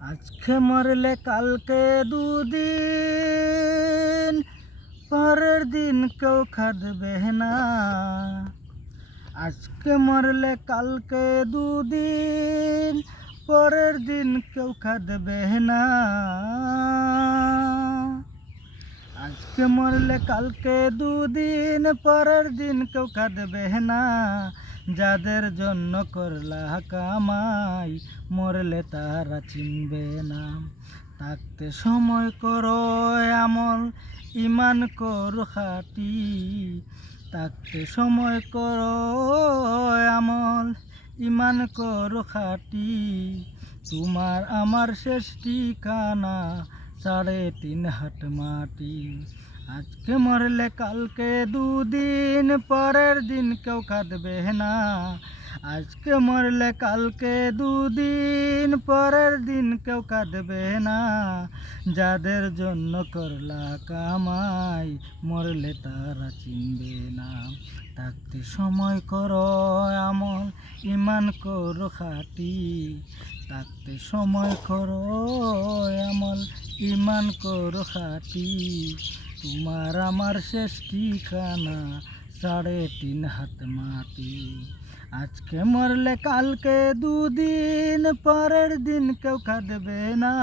আজকে মরলে কালকে দুদিন, পরের দিন কেউ খাদবে না। আজকে মরলে কালকে দুদিন, পরের দিন কেউ খাদবে না। আজকে মরলে কালকে দুদিন, পরের দিন কেউ খাদবে না। যাদের জন্য করলা কামাই, মরলে তারা চিনবে না। থাকতে সময় করো আমল, ইমান করো খাঁটি। থাকতে সময় করো আমল, ইমান করো খাঁটি। তোমার আমার শেষ ঠিকানা 3.5 হাত মাটি। আজকে মরলে কালকে দুদিন, পরের দিন কেউ কাঁদবে না। আজকে মরলে কালকে দুদিন, পরের দিন কেউ কাঁদবে না। যাদের জন্য করলা কামাই, মরলে তারা চিনবে না। থাকতে সময় করো আমল, ইমান করো খাঁটি। থাকতে সময় করো আমল, ইমান করো খাঁটি। তোমার আমার শেষ ঠিকানা 3.5 হাত মাটি। আজকে মরলে কালকে দুদিন, পরের দিন কেউ কাঁদবে না।